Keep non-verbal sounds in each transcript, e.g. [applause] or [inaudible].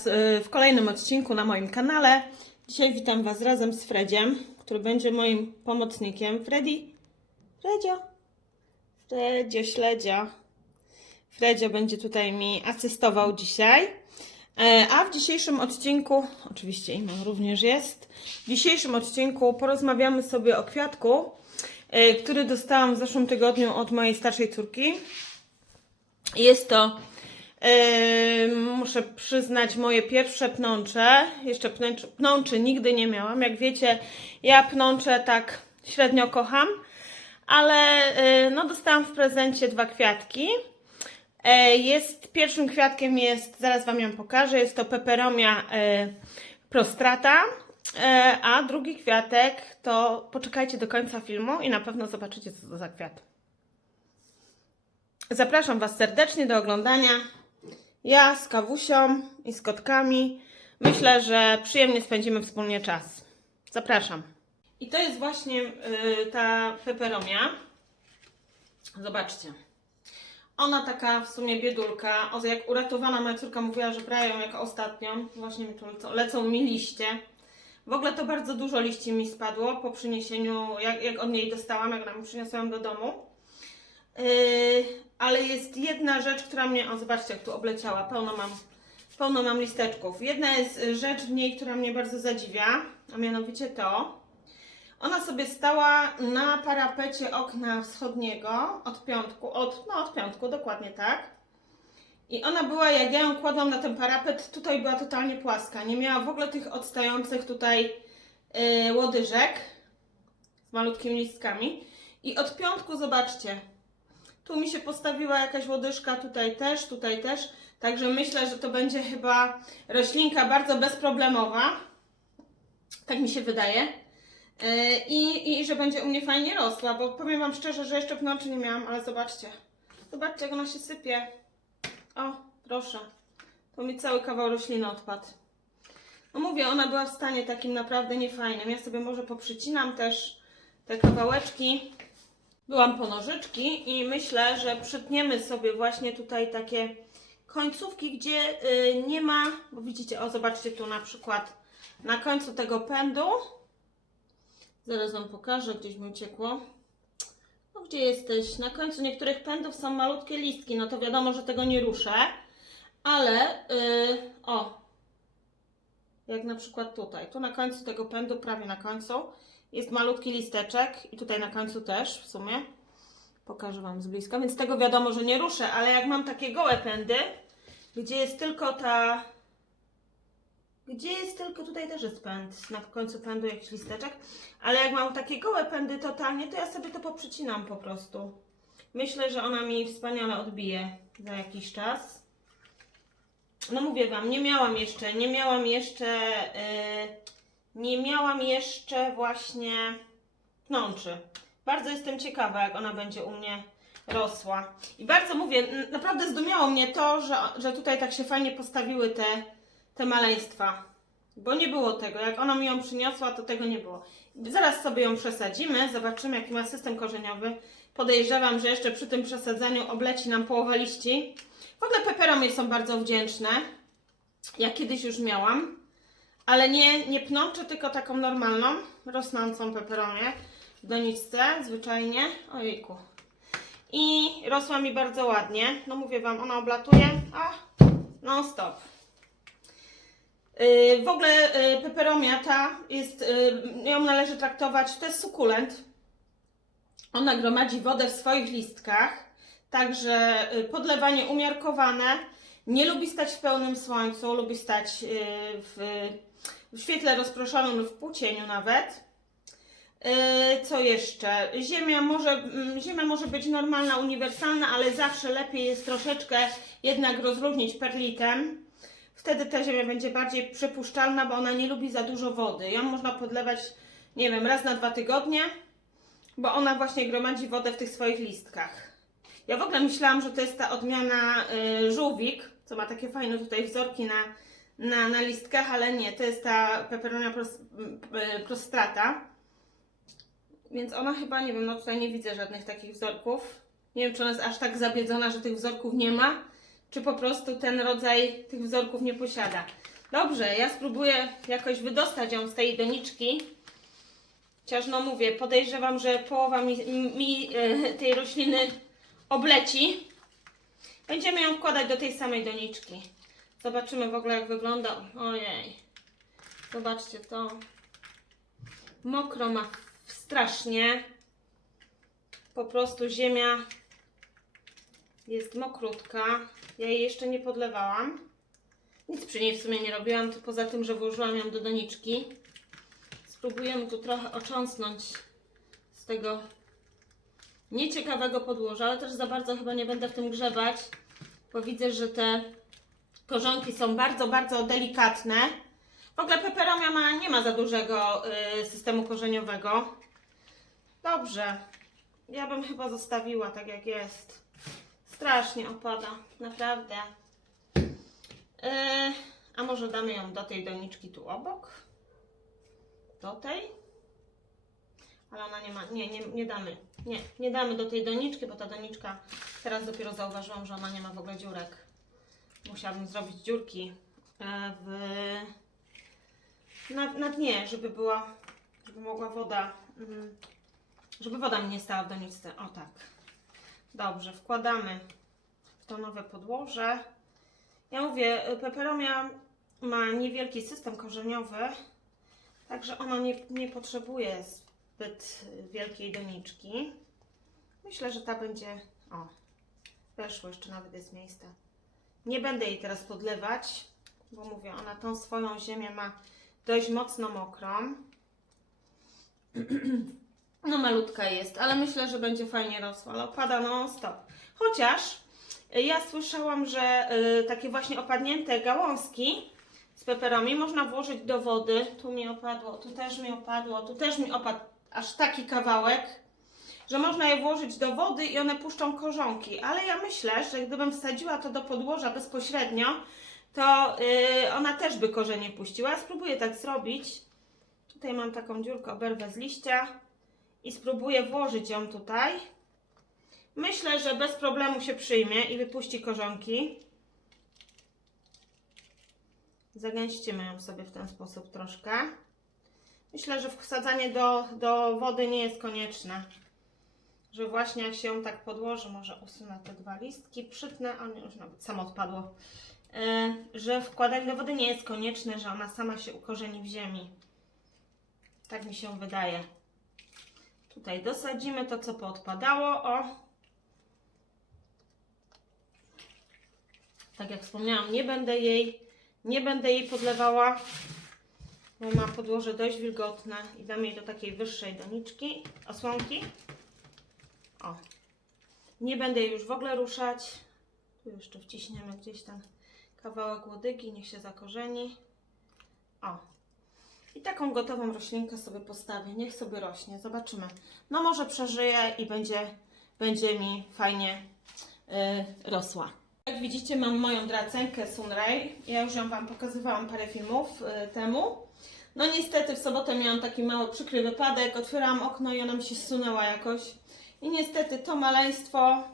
Was y, w kolejnym odcinku na moim kanale. Dzisiaj witam Was razem z Fredziem, który będzie moim pomocnikiem. Freddy? Fredzio? Fredzio, śledzio. Fredzio będzie tutaj mi asystował dzisiaj. E, A w dzisiejszym odcinku, oczywiście imię również jest, w dzisiejszym odcinku porozmawiamy sobie o kwiatku, e, który dostałam w zeszłym tygodniu od mojej starszej córki. Jest to, muszę przyznać, moje pierwsze pnącze. Jeszcze pnęcz, pnączy nigdy nie miałam. Jak wiecie, ja pnącze tak średnio kocham, ale e, no, dostałam w prezencie dwa kwiatki. E, Jest pierwszym kwiatkiem jest, zaraz Wam ją pokażę, jest to peperomia e, prostrata, a drugi kwiatek to poczekajcie do końca filmu i na pewno zobaczycie co to za kwiat. Zapraszam Was serdecznie do oglądania. Ja z kawusią i z kotkami. Myślę, że przyjemnie spędzimy wspólnie czas. Zapraszam. I to jest właśnie y, ta peperomia. Zobaczcie. Ona taka w sumie biedulka. O, jak uratowana moja córka mówiła, że brała ją jako ostatnią. Właśnie mi tu lecą, lecą mi liście. W ogóle to bardzo dużo liści mi spadło po przyniesieniu, jak, jak od niej dostałam, jak nam przyniosłam do domu. Yy, ale jest jedna rzecz, która mnie, o zobaczcie jak tu obleciała, pełno mam, pełno mam listeczków. Jedna jest y, rzecz w niej, która mnie bardzo zadziwia, a mianowicie to. Ona sobie stała na parapecie okna wschodniego od piątku, od, no od piątku, dokładnie tak. I ona była, jak ja ją kładłam na ten parapet, tutaj była totalnie płaska. Nie miała w ogóle tych odstających tutaj yy, łodyżek z malutkimi listkami. I od piątku, zobaczcie, tu mi się postawiła jakaś łodyżka, tutaj też, tutaj też. Także myślę, że to będzie chyba roślinka bardzo bezproblemowa. Tak mi się wydaje. Yy, I, I że będzie u mnie fajnie rosła, bo powiem Wam szczerze, że jeszcze pnączy nie miałam, ale zobaczcie. Zobaczcie, jak ona się sypie. O, proszę. To mi cały kawał rośliny odpadł. No mówię, ona była w stanie takim naprawdę niefajnym. Ja sobie może poprzycinam też te kawałeczki. Byłam po nożyczki i myślę, że przytniemy sobie właśnie tutaj takie końcówki, gdzie y, nie ma, bo widzicie, o zobaczcie tu na przykład na końcu tego pędu. Zaraz Wam pokażę, gdzieś mi uciekło. No gdzie jesteś? Na końcu niektórych pędów są malutkie listki, no to wiadomo, że tego nie ruszę, ale y, o, jak na przykład tutaj, tu na końcu tego pędu, prawie na końcu, jest malutki listeczek i tutaj na końcu też w sumie. Pokażę Wam z bliska, więc tego wiadomo, że nie ruszę, ale jak mam takie gołe pędy, gdzie jest tylko ta... Gdzie jest tylko, tutaj też jest pęd, na końcu pędu jakiś listeczek, ale jak mam takie gołe pędy totalnie, to ja sobie to poprzycinam po prostu. Myślę, że ona mi wspaniale odbije za jakiś czas. No mówię Wam, nie miałam jeszcze, nie miałam jeszcze, yy, nie miałam jeszcze właśnie pnączy. Bardzo jestem ciekawa, jak ona będzie u mnie rosła. I bardzo mówię, naprawdę zdumiało mnie to, że, że tutaj tak się fajnie postawiły te, te maleństwa. Bo nie było tego. Jak ona mi ją przyniosła, to tego nie było. Zaraz sobie ją przesadzimy, zobaczymy jaki ma system korzeniowy. Podejrzewam, że jeszcze przy tym przesadzaniu obleci nam połowę liści. W ogóle peperomie są bardzo wdzięczne. Ja kiedyś już miałam, ale nie, nie pnączę, tylko taką normalną, rosnącą peperomię w doniczce, zwyczajnie. Ojejku. I rosła mi bardzo ładnie. No mówię Wam, ona oblatuje, a non stop. Yy, W ogóle yy, peperomia ta jest, yy, ją należy traktować, to jest sukulent. Ona gromadzi wodę w swoich listkach, także yy, podlewanie umiarkowane. Nie lubi stać w pełnym słońcu, lubi stać yy, w, w świetle rozproszonym lub w półcieniu nawet. Yy, Co jeszcze? Ziemia może, mm, ziemia może być normalna, uniwersalna, ale zawsze lepiej jest troszeczkę jednak rozluźnić perlitem. Wtedy ta ziemia będzie bardziej przepuszczalna, bo ona nie lubi za dużo wody. Ją można podlewać, nie wiem, raz na dwa tygodnie, bo ona właśnie gromadzi wodę w tych swoich listkach. Ja w ogóle myślałam, że to jest ta odmiana y, żółwik, co ma takie fajne tutaj wzorki na, na, na listkach, ale nie, to jest ta peperonia pros, y, prostrata. Więc ona chyba, nie wiem, no tutaj nie widzę żadnych takich wzorków. Nie wiem, czy ona jest aż tak zabiedzona, że tych wzorków nie ma, czy po prostu ten rodzaj tych wzorków nie posiada. Dobrze, ja spróbuję jakoś wydostać ją z tej doniczki. Chociaż no mówię, podejrzewam, że połowa mi, mi e, tej rośliny obleci. Będziemy ją wkładać do tej samej doniczki. Zobaczymy w ogóle jak wygląda. Ojej. Zobaczcie to. Mokro ma strasznie. Po prostu ziemia jest mokrutka. Ja jej jeszcze nie podlewałam. Nic przy niej w sumie nie robiłam, poza tym, że włożyłam ją do doniczki. Spróbujemy tu trochę ocząsnąć z tego nieciekawego podłoża, ale też za bardzo chyba nie będę w tym grzebać, bo widzę, że te korzonki są bardzo, bardzo delikatne. W ogóle peperomia ma, nie ma za dużego y, systemu korzeniowego. Dobrze. Ja bym chyba zostawiła tak jak jest. Strasznie opada, naprawdę. Yy, a może damy ją do tej doniczki tu obok? Do tej? Ale ona nie ma. Nie, nie, nie damy. Nie, nie damy do tej doniczki, bo ta doniczka teraz dopiero zauważyłam, że ona nie ma w ogóle dziurek. Musiałabym zrobić dziurki e, w, na, na dnie, żeby była, żeby mogła woda, mm, żeby woda mi nie stała w doniczce. O tak. Dobrze, wkładamy w to nowe podłoże. Ja mówię, peperomia ma niewielki system korzeniowy, także ona nie, nie potrzebuje zbyt wielkiej doniczki. Myślę, że ta będzie. O, weszło jeszcze nawet jest miejsce. Nie będę jej teraz podlewać, bo mówię, ona tą swoją ziemię ma dość mocno mokrą. [clears throat] No malutka jest, ale myślę, że będzie fajnie rosła, ale opada non stop. Chociaż y, ja słyszałam, że y, takie właśnie opadnięte gałązki z peperomi można włożyć do wody. Tu mi opadło, tu też mi opadło, tu też mi opadł aż taki kawałek, że można je włożyć do wody i one puszczą korzonki. Ale ja myślę, że gdybym wsadziła to do podłoża bezpośrednio, to y, ona też by korzenie puściła. Spróbuję tak zrobić. Tutaj mam taką dziurkę, oberwę z liścia i spróbuję włożyć ją tutaj. Myślę, że bez problemu się przyjmie i wypuści korzonki. Zagęścimy ją sobie w ten sposób troszkę. Myślę, że wsadzanie do, do wody nie jest konieczne. Że właśnie jak się tak podłoży, może usunę te dwa listki, przytnę, a już nawet samo odpadło. E, że wkładanie do wody nie jest konieczne, że ona sama się ukorzeni w ziemi. Tak mi się wydaje. Tutaj dosadzimy to, co poodpadało. O. Tak jak wspomniałam, nie będę jej, nie będę jej podlewała, bo ma podłoże dość wilgotne i dam jej do takiej wyższej doniczki, osłonki. O. Nie będę jej już w ogóle ruszać. Tu jeszcze wciśniemy gdzieś ten kawałek łodygi, niech się zakorzeni. O, i taką gotową roślinkę sobie postawię. Niech sobie rośnie. Zobaczymy. No może przeżyje i będzie, będzie mi fajnie y, rosła. Jak widzicie mam moją dracenkę Sunray. Ja już ją Wam pokazywałam parę filmów y, temu. No niestety w sobotę miałam taki mały przykry wypadek. Otwierałam okno i ona mi się zsunęła jakoś. I niestety to maleństwo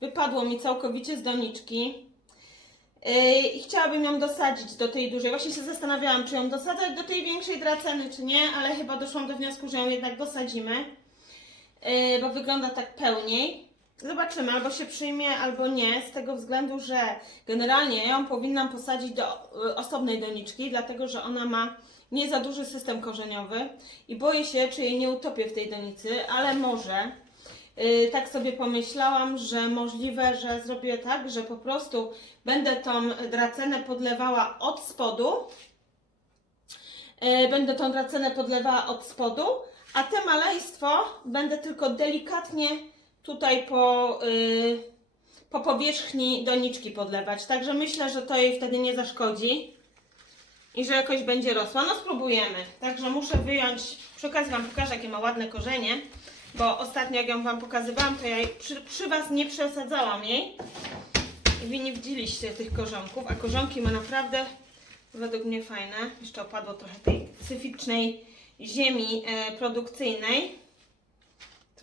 wypadło mi całkowicie z doniczki. Yy, I chciałabym ją dosadzić do tej dużej. Właśnie się zastanawiałam, czy ją dosadzać do tej większej draceny, czy nie, ale chyba doszłam do wniosku, że ją jednak dosadzimy, Yy, bo wygląda tak pełniej. Zobaczymy, albo się przyjmie, albo nie, z tego względu, że generalnie ją powinnam posadzić do y, osobnej doniczki, dlatego że ona ma nie za duży system korzeniowy i boję się, czy jej nie utopię w tej donicy, ale może. Yy, tak sobie pomyślałam, że możliwe, że zrobię tak, że po prostu będę tą dracenę podlewała od spodu. Yy, będę tą dracenę podlewała od spodu, a te maleństwo będę tylko delikatnie tutaj po, yy, po powierzchni doniczki podlewać. Także myślę, że to jej wtedy nie zaszkodzi i że jakoś będzie rosła. No spróbujemy. Także muszę wyjąć, przy okazji Wam pokażę, jakie ma ładne korzenie, bo ostatnio jak ją Wam pokazywałam, to ja przy, przy Was nie przesadzałam jej. I Wy nie widzieliście tych korzonków, a korzonki ma naprawdę według mnie fajne. Jeszcze opadło trochę tej syficznej ziemi e, produkcyjnej.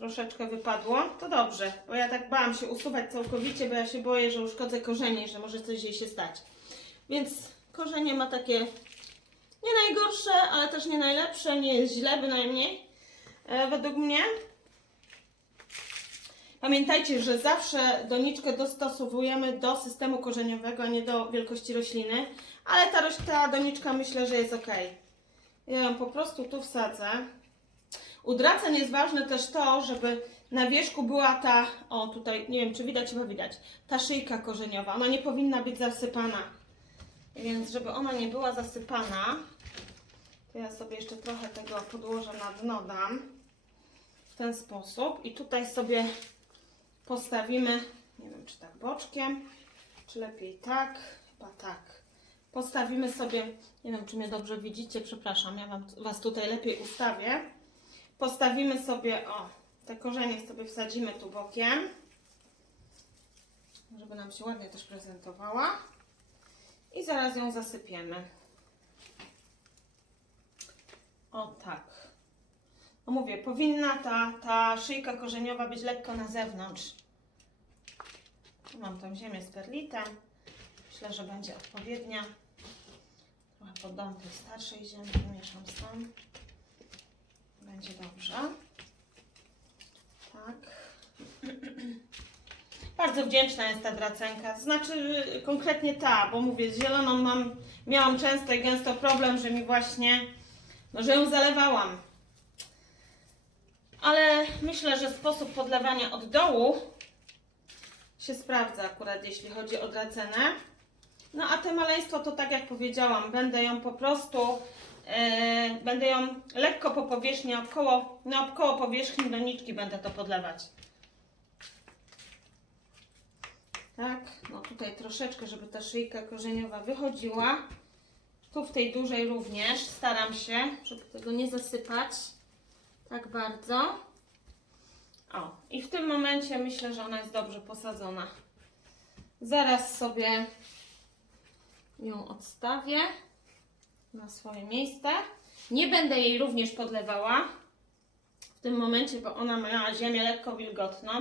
Troszeczkę wypadło. To dobrze, bo ja tak bałam się usuwać całkowicie, bo ja się boję, że uszkodzę korzenie, że może coś jej się stać. Więc Korzenie ma takie nie najgorsze, ale też nie najlepsze, nie jest źle bynajmniej, e, według mnie. Pamiętajcie, że zawsze doniczkę dostosowujemy do systemu korzeniowego, a nie do wielkości rośliny, ale ta, ta doniczka myślę, że jest ok. Ja ją po prostu tu wsadzę. U dracen jest ważne też to, żeby na wierzchu była ta, o tutaj, nie wiem czy widać, chyba widać, ta szyjka korzeniowa. Ona nie powinna być zasypana. Więc żeby ona nie była zasypana, to ja sobie jeszcze trochę tego podłoża na dno dam. W ten sposób. I tutaj sobie postawimy, nie wiem czy tak boczkiem, czy lepiej tak, chyba tak. Postawimy sobie, nie wiem czy mnie dobrze widzicie, przepraszam, ja wam, Was tutaj lepiej ustawię. Postawimy sobie, o, te korzenie sobie wsadzimy tu bokiem, żeby nam się ładnie też prezentowała. I zaraz ją zasypiemy. O tak. No mówię, powinna ta, ta szyjka korzeniowa być lekko na zewnątrz. Tu Mam tą ziemię z perlitem. Myślę, że będzie odpowiednia. Trochę poddam tej starszej ziemi, mieszam z tą. Będzie dobrze. Tak. [clears throat] Bardzo wdzięczna jest ta dracenka. Znaczy konkretnie ta, bo mówię, z zieloną mam, miałam często i gęsto problem, że mi właśnie, no, że ją zalewałam. Ale myślę, że sposób podlewania od dołu się sprawdza akurat jeśli chodzi o dracenę. No a te maleństwo to tak jak powiedziałam, będę ją po prostu, będę ją lekko po powierzchni, około, no około powierzchni doniczki będę to podlewać. Tak, no tutaj troszeczkę, żeby ta szyjka korzeniowa wychodziła. Tu w tej dużej również staram się, żeby tego nie zasypać tak bardzo. O, i w tym momencie myślę, że ona jest dobrze posadzona. Zaraz sobie ją odstawię na swoje miejsce. Nie będę jej również podlewała w tym momencie, bo ona ma ziemię lekko wilgotną,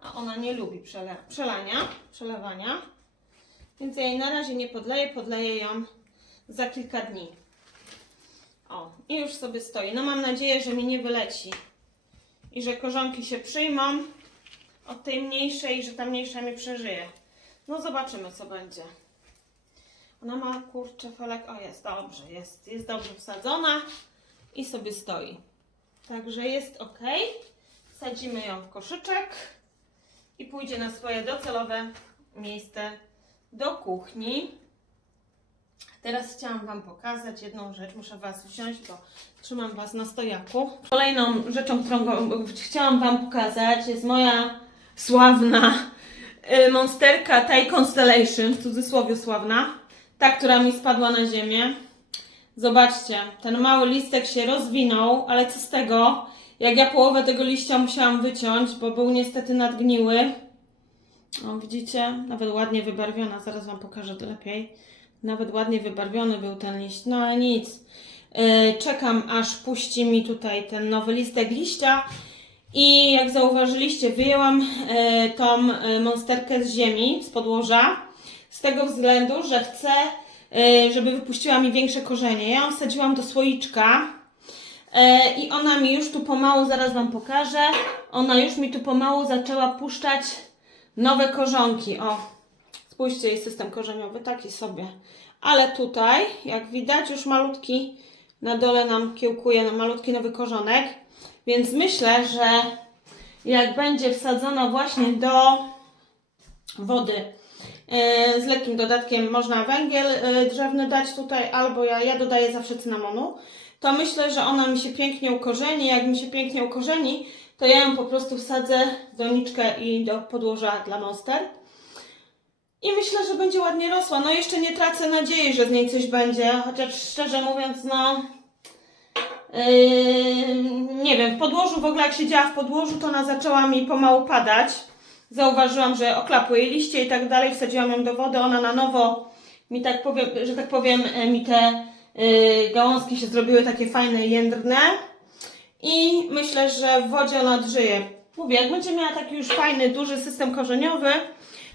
a ona nie lubi przele przelania, przelewania. Więc ja jej na razie nie podleję, podleję ją za kilka dni. O, i już sobie stoi. No mam nadzieję, że mi nie wyleci i że korzonki się przyjmą od tej mniejszej, że ta mniejsza mi przeżyje. No zobaczymy, co będzie. Ona ma kurczę felek. O, jest dobrze, jest, jest dobrze wsadzona i sobie stoi. Także jest ok. Wsadzimy ją w koszyczek i pójdzie na swoje docelowe miejsce do kuchni. Teraz chciałam Wam pokazać jedną rzecz. Muszę Was wziąć, bo trzymam Was na stojaku. Kolejną rzeczą, którą chciałam Wam pokazać jest moja sławna y, monsterka Thai Constellation, w cudzysłowie sławna. Ta, która mi spadła na ziemię. Zobaczcie, ten mały listek się rozwinął, ale co z tego? Jak ja połowę tego liścia musiałam wyciąć, bo był niestety nadgniły. O, widzicie? Nawet ładnie wybarwiona. Zaraz Wam pokażę to lepiej. Nawet ładnie wybarwiony był ten liść. No ale nic. Yy, czekam aż puści mi tutaj ten nowy listek liścia. I jak zauważyliście, wyjęłam yy, tą yy, monsterkę z ziemi, z podłoża. Z tego względu, że chcę, yy, żeby wypuściła mi większe korzenie. Ja ją wsadziłam do słoiczka. E, I ona mi już tu pomału, zaraz Wam pokażę, ona już mi tu pomału zaczęła puszczać nowe korzonki. O, spójrzcie, jej system korzeniowy taki sobie. Ale tutaj, jak widać, już malutki na dole nam kiełkuje, no, malutki nowy korzonek. Więc myślę, że jak będzie wsadzona właśnie do wody z lekkim dodatkiem, można węgiel e, drzewny dać tutaj, albo ja, ja dodaję zawsze cynamonu, to myślę, że ona mi się pięknie ukorzeni. Jak mi się pięknie ukorzeni, to ja ją po prostu wsadzę w doniczkę i do podłoża dla monster. I myślę, że będzie ładnie rosła. No jeszcze nie tracę nadziei, że z niej coś będzie, chociaż szczerze mówiąc, no... Yy, nie wiem, w podłożu, w ogóle jak siedziała w podłożu, to ona zaczęła mi pomału padać. Zauważyłam, że oklapły jej liście i tak dalej, wsadziłam ją do wody, ona na nowo mi tak powiem, że tak powiem, e, mi te y, gałązki się zrobiły takie fajne, jędrne i myślę, że w wodzie ona odżyje. Mówię, jak będzie miała taki już fajny, duży system korzeniowy,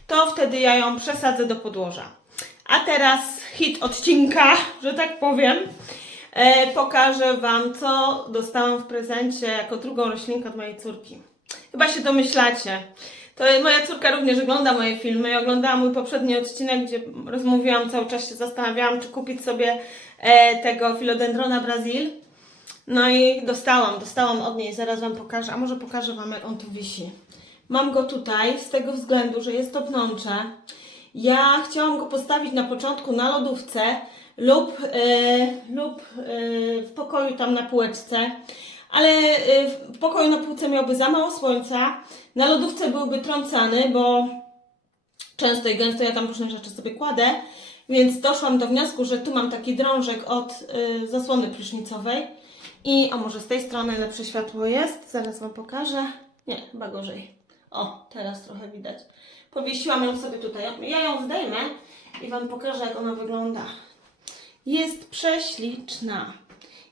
to wtedy ja ją przesadzę do podłoża. A teraz hit odcinka, że tak powiem. E, pokażę Wam, co dostałam w prezencie jako drugą roślinkę od mojej córki. Chyba się domyślacie. To moja córka również ogląda moje filmy i oglądała mój poprzedni odcinek, gdzie rozmówiłam, cały czas się zastanawiałam, czy kupić sobie e, tego Philodendrona Brazil. No i dostałam, dostałam od niej, zaraz Wam pokażę, a może pokażę Wam jak on tu wisi. Mam go tutaj z tego względu, że jest to pnącze. Ja chciałam go postawić na początku na lodówce lub, e, lub e, w pokoju tam na półeczce, ale e, w pokoju na półce miałby za mało słońca, na lodówce byłby trącany, bo często i gęsto ja tam różne rzeczy sobie kładę, więc doszłam do wniosku, że tu mam taki drążek od y, zasłony prysznicowej i o może z tej strony lepsze światło jest, zaraz Wam pokażę. Nie, chyba gorzej. O, teraz trochę widać. Powiesiłam ją sobie tutaj. Ja ją zdejmę i Wam pokażę, jak ona wygląda. Jest prześliczna.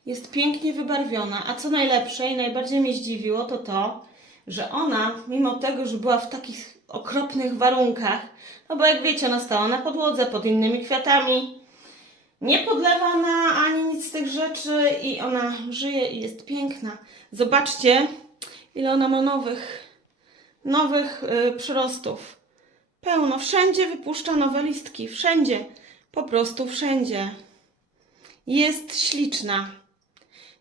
Jest pięknie wybarwiona. A co najlepsze i najbardziej mnie zdziwiło, to to, że ona, mimo tego, że była w takich okropnych warunkach, no bo jak wiecie, ona stała na podłodze pod innymi kwiatami, nie podlewana ani nic z tych rzeczy i ona żyje i jest piękna. Zobaczcie, ile ona ma nowych, nowych y, przyrostów. Pełno, wszędzie wypuszcza nowe listki, wszędzie, po prostu wszędzie. Jest śliczna.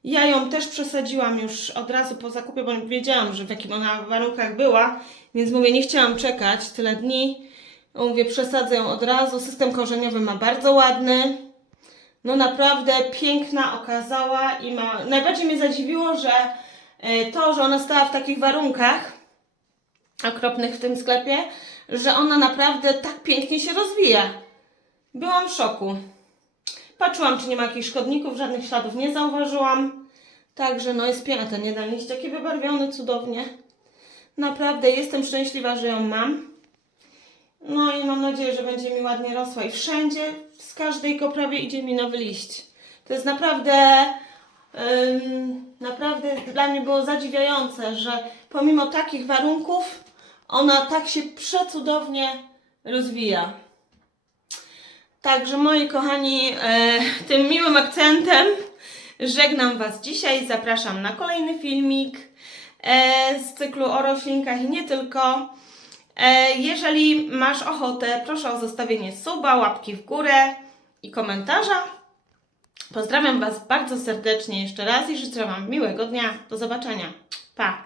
Ja ją też przesadziłam już od razu po zakupie, bo wiedziałam, że w jakim ona warunkach była, więc mówię, nie chciałam czekać tyle dni. Mówię, przesadzę ją od razu. System korzeniowy ma bardzo ładny. No naprawdę piękna okazała i ma. Najbardziej mnie zadziwiło, że e, to, że ona stała w takich warunkach okropnych w tym sklepie, że ona naprawdę tak pięknie się rozwija. Byłam w szoku. Patrzyłam, czy nie ma jakichś szkodników, żadnych śladów nie zauważyłam. Także no jest piękny ten jeden liść, taki wybarwiony cudownie. Naprawdę jestem szczęśliwa, że ją mam. No i mam nadzieję, że będzie mi ładnie rosła i wszędzie, z każdej koprawie idzie mi nowy liść. To jest naprawdę, ym, naprawdę dla mnie było zadziwiające, że pomimo takich warunków ona tak się przecudownie rozwija. Także moi kochani, e, tym miłym akcentem żegnam Was dzisiaj. Zapraszam na kolejny filmik e, z cyklu o roślinkach i nie tylko. E, jeżeli masz ochotę, proszę o zostawienie suba, łapki w górę i komentarza. Pozdrawiam Was bardzo serdecznie jeszcze raz i życzę Wam miłego dnia. Do zobaczenia. Pa!